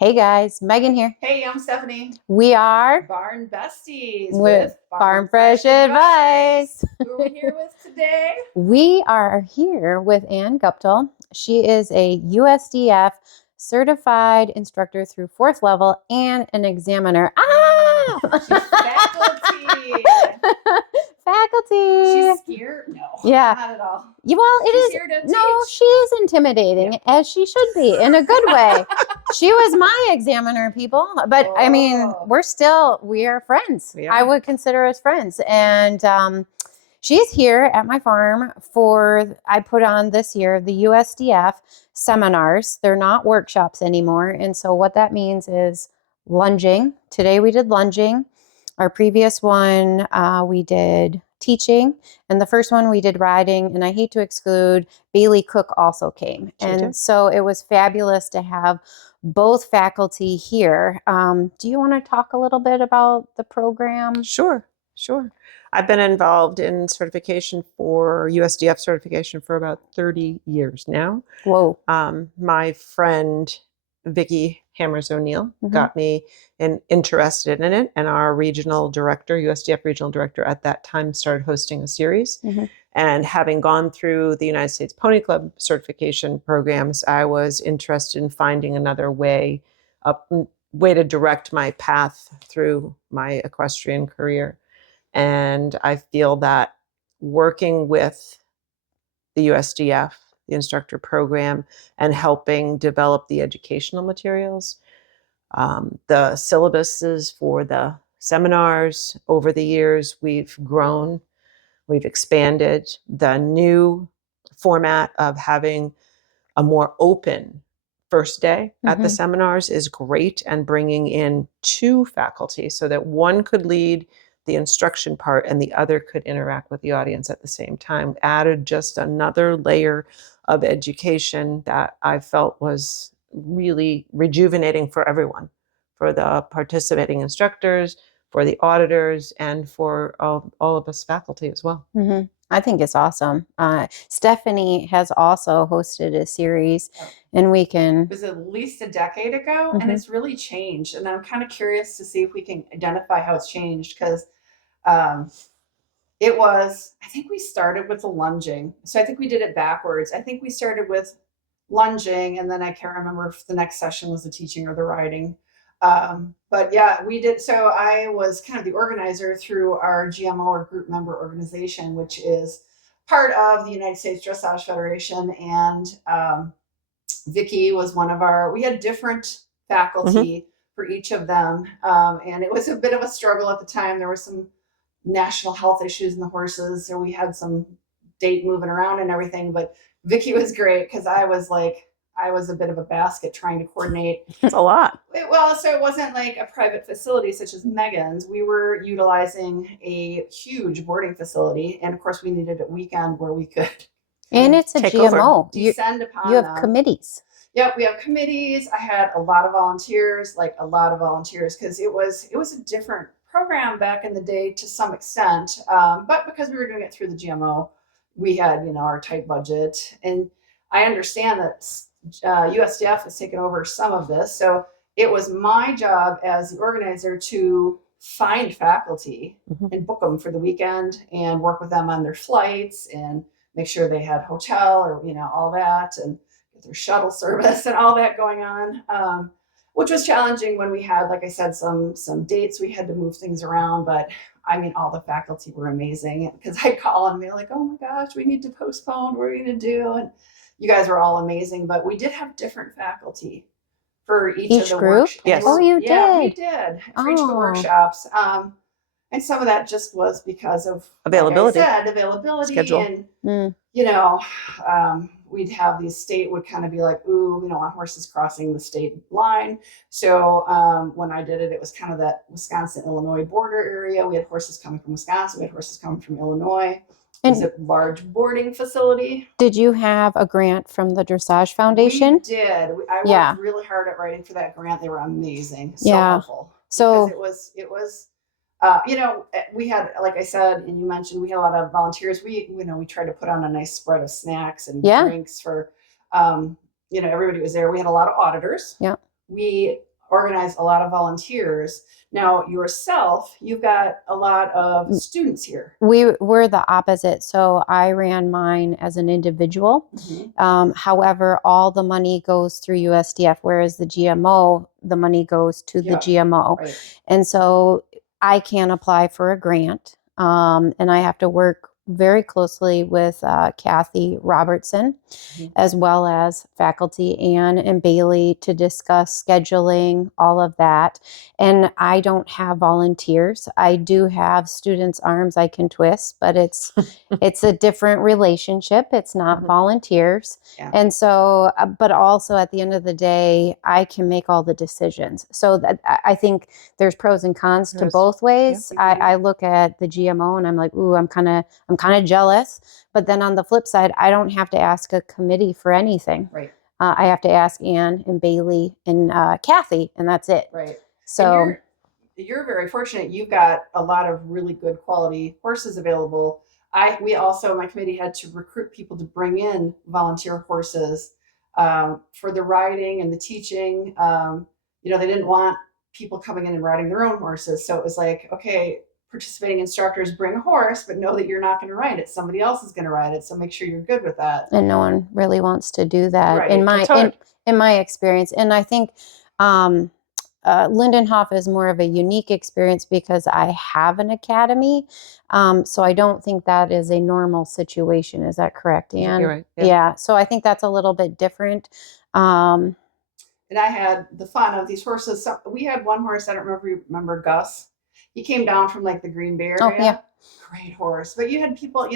Hey guys, Megan here. Hey, I'm Stephanie. We are Barn Besties with Farm Fresh Advice. Who are we here with today? We are here with Ann Guptill. She is a USDF Certified Instructor through 4th level and an examiner. She's faculty. Faculty. She's scared? No, yeah, not at all. Well, it She's is. Here to No, teach. she is intimidating, as she should be, in a good way. She was my examiner, people. But I mean, we are friends. Yeah. I would consider us friends. And she's here at my farm I put on this year the USDF seminars. They're not workshops anymore. And so what that means is lunging. Today we did lunging. Our previous one, we did teaching, and the first one we did riding, and I hate to exclude, Bailey Cook also came. So it was fabulous to have both faculty here. Do you want to talk a little bit about the program? Sure. I've been involved in certification for USDF certification for about 30 years now. Whoa. My friend Vicki Hammers O'Neill got me interested in it, and our regional director, USDF regional director at that time, started hosting a series. And having gone through the United States Pony Club certification programs, I was interested in finding another way to direct my path through my equestrian career. And I feel that working with the USDF, the instructor program, and helping develop the educational materials, the syllabuses for the seminars over the years, we've grown, we've expanded. The new format of having a more open first day at the seminars is great, and bringing in 2 faculty so that one could lead the instruction part and the other could interact with the audience at the same time added just another layer of education that I felt was really rejuvenating for everyone, for the participating instructors, for the auditors, and for all of us faculty as well. I think it's awesome. Stephanie has also hosted a series, and it was at least a decade ago, and it's really changed. And I'm kind of curious to see if we can identify how it's changed, because I think we started with the lunging. So I think we did it backwards. I think we started with lunging, and then I can't remember if the next session was the teaching or the riding. But yeah, we did. So I was kind of the organizer through our GMO, or group member organization, which is part of the United States Dressage Federation. And Vicki was we had different faculty for each of them. And it was a bit of a struggle at the time. There were some national health issues in the horses, so we had some date moving around and everything. But Vicki was great, because I was a bit of a basket trying to coordinate. It's a lot. So it wasn't like a private facility such as Megan's. We were utilizing a huge boarding facility, and of course we needed a weekend where we could. And it's a GMO. Descend upon you have committees. Yep, we have committees. I had a lot of volunteers, because it was a different program back in the day to some extent. But because we were doing it through the GMO, we had, our tight budget. And I understand that USDF has taken over some of this. So it was my job as the organizer to find faculty and book them for the weekend and work with them on their flights and make sure they had hotel or, all that, and get their shuttle service and all that going on. Which was challenging when we had, like I said, some dates we had to move things around. But I mean, all the faculty were amazing, because I'd call and be like, oh my gosh, we need to postpone. What are we going to do? And you guys were all amazing, but we did have different faculty for each of the group. Yes. Oh, you did? Yeah, we did for each of the workshops. And some of that just was because of availability. Like I said, availability. Schedule. And we'd have the state would kind of be like, ooh, we don't want horses crossing the state line. So when I did it, it was kind of that Wisconsin-Illinois border area. We had horses coming from Wisconsin. We had horses coming from Illinois. It was a large boarding facility. Did you have a grant from the Dressage Foundation? We did. I worked really hard at writing for that grant. They were amazing. So helpful. So because it was we had, like I said, and you mentioned, we had a lot of volunteers. We tried to put on a nice spread of snacks and drinks for, everybody was there. We had a lot of auditors. Yeah. We organize a lot of volunteers. Now yourself, you've got a lot of students here. We're the opposite. So I ran mine as an individual. However, all the money goes through USDF, whereas the GMO, the money goes to the GMO. Right. And so I can apply for a grant, and I have to work very closely with Kathy Robertson, as well as faculty Ann and Bailey, to discuss scheduling, all of that. And I don't have volunteers. I do have students' arms I can twist, but it's a different relationship. It's not volunteers. Yeah. And so, but also at the end of the day, I can make all the decisions. So that, I think there's pros and cons to both ways. Yeah. I look at the GMO and I'm like, ooh, I'm kind of jealous. But then on the flip side, I don't have to ask a committee for anything. Right. I have to ask Ann and Bailey and Kathy, and that's it. Right. So and you're very fortunate. You've got a lot of really good quality horses available. My committee had to recruit people to bring in volunteer horses for the riding and the teaching. They didn't want people coming in and riding their own horses. So it was like, okay, participating instructors bring a horse, but know that you're not going to ride it. Somebody else is going to ride it. So make sure you're good with that. And no one really wants to do that Right. in my experience. And I think Lindenhof is more of a unique experience because I have an academy. So I don't think that is a normal situation. Is that correct, Ann? You're right. Yeah. So I think that's a little bit different. And I had the fun of these horses. So we had one horse, I don't remember Gus. He came down from like the Green Bay area. Oh, yeah. Great horse. But you had people,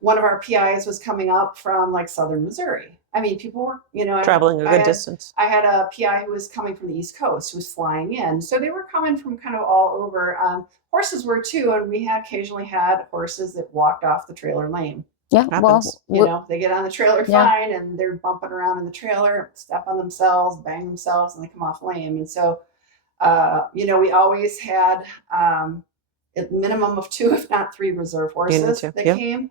one of our PIs was coming up from like southern Missouri. I mean, people were, traveling a good distance. I had a PI who was coming from the East Coast who was flying in. So they were coming from kind of all over. Horses were too. And we occasionally had horses that walked off the trailer lame. Yeah. Happens. Well, They get on the trailer fine and they're bumping around in the trailer, step on themselves, bang themselves, and they come off lame. And so, we always had a minimum of 2, if not 3 reserve horses that came,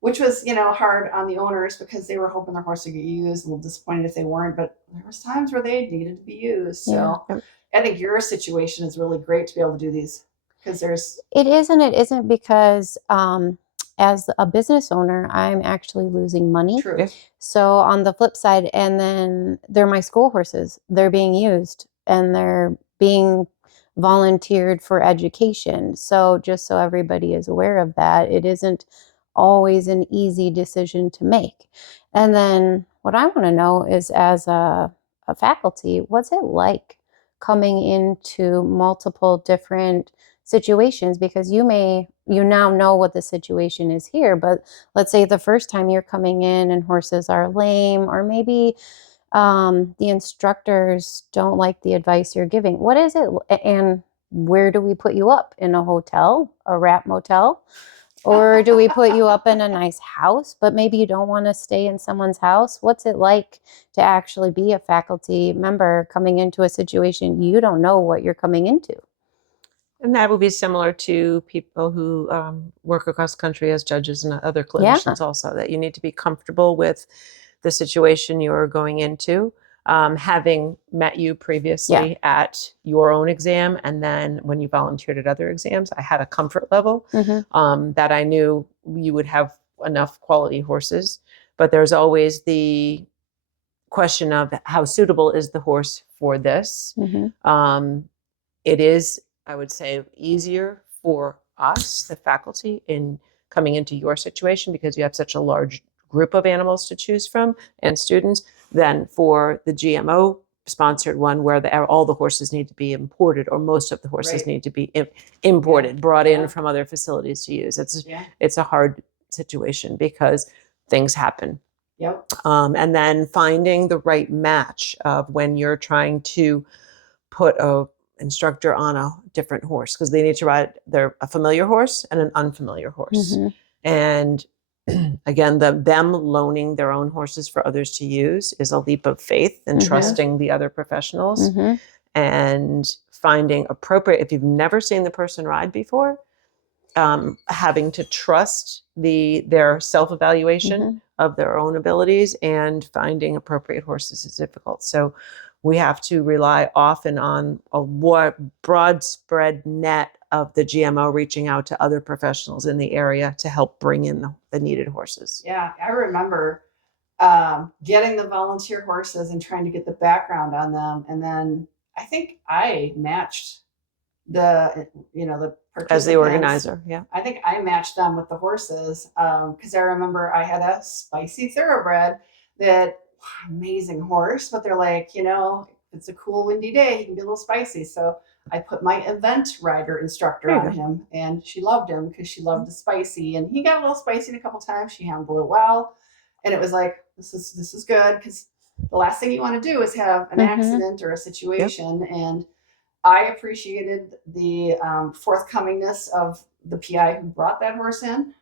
which was, hard on the owners because they were hoping their horse would get used, a little disappointed if they weren't, but there was times where they needed to be used. So I think your situation is really great to be able to do these because it is and it isn't because, as a business owner, I'm actually losing money. True. Yeah. So on the flip side, and then they're my school horses. They're being used and they're being volunteered for education. So just so everybody is aware of that, it isn't always an easy decision to make. And then what I want to know is, as a faculty, what's it like coming into multiple different situations? Because you now know what the situation is here, but let's say the first time you're coming in and horses are lame, or maybe the instructors don't like the advice you're giving. What is it? And where do we put you up? In a hotel, a rat motel? Or do we put you up in a nice house, but maybe you don't want to stay in someone's house? What's it like to actually be a faculty member coming into a situation you don't know what you're coming into? And that would be similar to people who work across the country as judges and other clinicians also, that you need to be comfortable with the situation you're going into. Having met you previously at your own exam, and then when you volunteered at other exams, I had a comfort level that I knew you would have enough quality horses. But there's always the question of how suitable is the horse for this. It is, I would say, easier for us, the faculty, in coming into your situation because you have such a large group of animals to choose from and students, than for the GMO sponsored one where all the horses need to be imported, or most of the horses need to be imported, brought in from other facilities to use. It's a hard situation because things happen. And then finding the right match of when you're trying to put a instructor on a different horse, because they need to ride a familiar horse and an unfamiliar horse. And again, them loaning their own horses for others to use is a leap of faith and trusting the other professionals and finding appropriate, if you've never seen the person ride before, having to trust their self-evaluation of their own abilities, and finding appropriate horses is difficult. So we have to rely often on a broad spread net of the GMO reaching out to other professionals in the area to help bring in the needed horses. Yeah, I remember getting the volunteer horses and trying to get the background on them. And then I think I matched the participants. As the organizer, yeah. I think I matched them with the horses because I remember I had a spicy thoroughbred that amazing horse, but they're like, it's a cool windy day, he can be a little spicy. So I put my event rider instructor on him, and she loved him because she loved the spicy, and he got a little spicy a couple times. She handled it well, and it was like, this is good, because the last thing you want to do is have an accident or a situation. And I appreciated the forthcomingness of the PI who brought that horse in.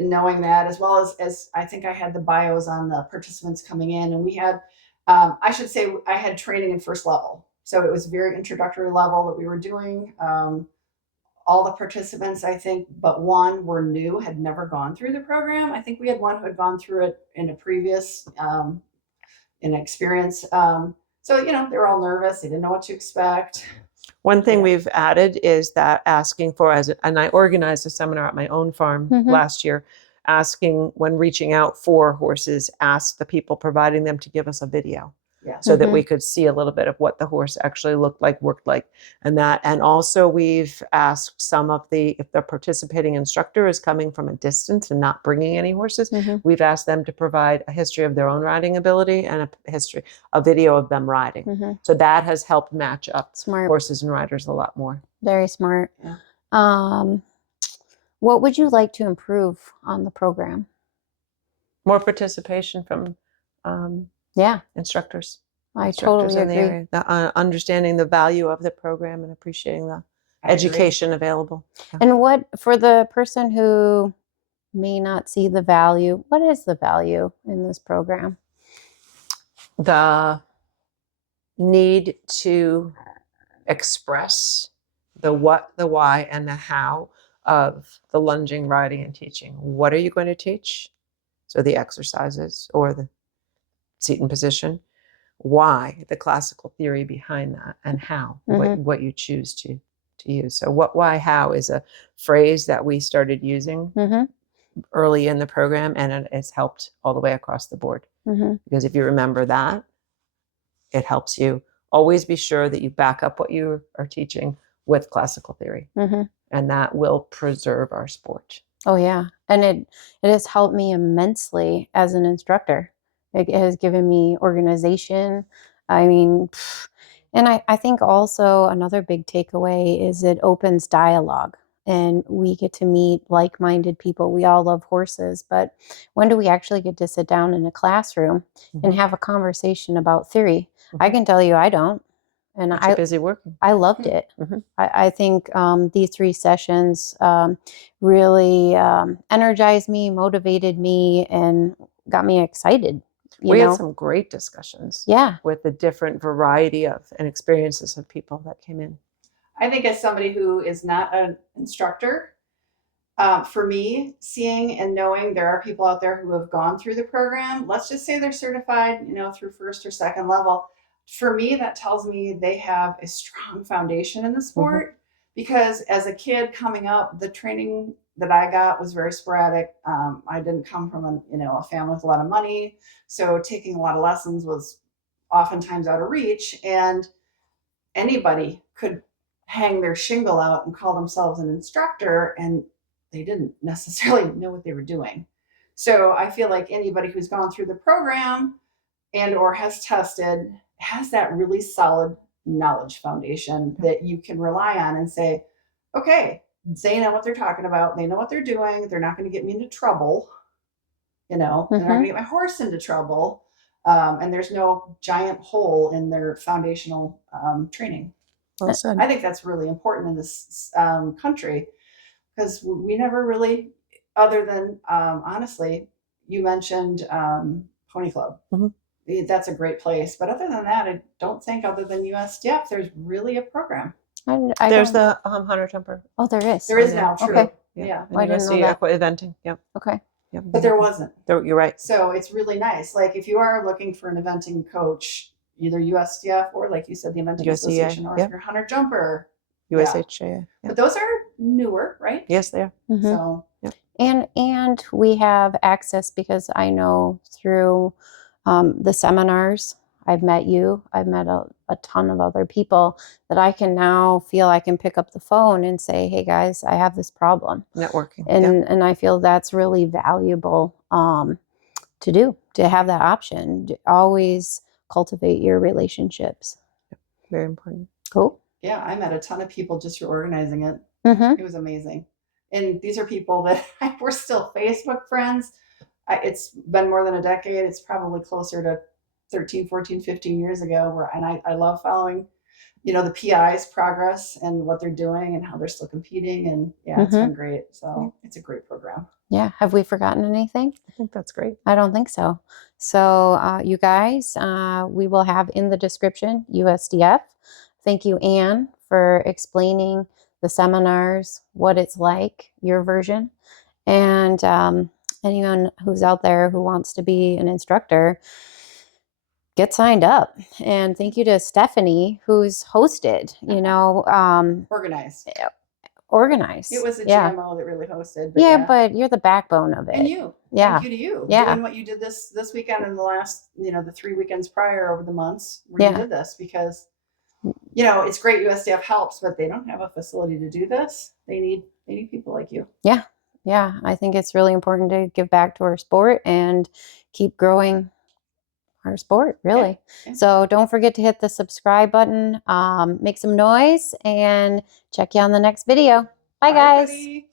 And knowing that, as well as I think I had the bios on the participants coming in, and we had, I should say, I had training in first level. So it was very introductory level that we were doing. All the participants, I think, but one were new, had never gone through the program. I think we had one who had gone through it in a previous experience. So, they were all nervous. They didn't know what to expect. One thing we've added is that asking for, and I organized a seminar at my own farm last year, asking, when reaching out for horses, ask the people providing them to give us a video. So that we could see a little bit of what the horse actually looked like, worked like, and also we've asked if the participating instructor is coming from a distance and not bringing any horses, we've asked them to provide a history of their own riding ability and a video of them riding. So that has helped match up horses and riders a lot more. Very smart. Yeah. What would you like to improve on the program? More participation from instructors. I totally in agree. The area, understanding the value of the program and appreciating the education available. Yeah. And what, for the person who may not see the value, what is the value in this program? The need to express the what, the why, and the how of the lunging, riding, and teaching. What are you going to teach? So the exercises or the seat and position. Why, the classical theory behind that, and how, what you choose to use. So what, why, how is a phrase that we started using early in the program, and it's helped all the way across the board. Because if you remember that, it helps you always be sure that you back up what you are teaching with classical theory. And that will preserve our sport. Oh yeah. And it has helped me immensely as an instructor. It has given me organization. I mean, and I think also another big takeaway is it opens dialogue, and we get to meet like-minded people. We all love horses, but when do we actually get to sit down in a classroom and have a conversation about theory? I can tell you I don't. And I'm busy working. I loved it. I think these 3 sessions really energized me, motivated me, and got me excited. We had some great discussions. Yeah. With the different variety of and experiences of people that came in. I think as somebody who is not an instructor, for me, seeing and knowing there are people out there who have gone through the program, let's just say they're certified, through first or second level. For me, that tells me they have a strong foundation in the sport, because as a kid coming up, the training that I got was very sporadic. I didn't come from a family with a lot of money, so taking a lot of lessons was oftentimes out of reach, and anybody could hang their shingle out and call themselves an instructor, and they didn't necessarily know what they were doing. So I feel like anybody who's gone through the program and or has tested has that really solid knowledge foundation that you can rely on and say, okay, they know what they're talking about. They know what they're doing. They're not going to get me into trouble. They're not going to get my horse into trouble. And there's no giant hole in their foundational training. Well said. I think that's really important in this country, because we never really, other than, honestly, you mentioned Pony Club. That's a great place. But other than that, I don't think, other than USDF, there's really a program. There's the Hunter Jumper. Oh, there is. There is now, true. Okay. Yeah. I didn't know that. Eventing. Yeah. Okay. Yep. but there wasn't. You're right. So it's really nice. Like if you are looking for an eventing coach, either USDF or like you said, the Eventing USDA, Association, or if you're a hunter jumper, USHA. but those are newer, right? Yes, they are. Mhm. So And we have access because I know through the seminars, I've met you, I've met a ton of other people that I can now feel I can pick up the phone and say, hey guys, I have this problem. Networking. And I feel that's really valuable to do, to have that option. To always cultivate your relationships. Very important. Cool. yeah, I met a ton of people just through organizing it. Mm-hmm. It was amazing. And these are people that we're still Facebook friends. It's been more than a decade. It's probably closer to 13, 14, 15 years ago. And I love following, the PI's progress and what they're doing and how they're still competing. And yeah, it's been great. So it's a great program. Yeah. Have we forgotten anything? I think that's great. I don't think so. So you guys, we will have in the description USDF. Thank you, Anne, for explaining the seminars, what it's like, your version. And anyone who's out there who wants to be an instructor, get signed up. And thank you to Stephanie, who's hosted, Organized. organized. It was a GMO that really hosted. But yeah, but you're the backbone of it. And you. Yeah. Thank you to you. Yeah. Doing what you did this weekend and the last, the 3 weekends prior over the months where you did this, because it's great USDF helps, but they don't have a facility to do this. They need people like you. Yeah. Yeah. I think it's really important to give back to our sport and keep growing our sport, really. Yeah. So don't forget to hit the subscribe button, make some noise, and check you on the next video. Bye guys. Everybody.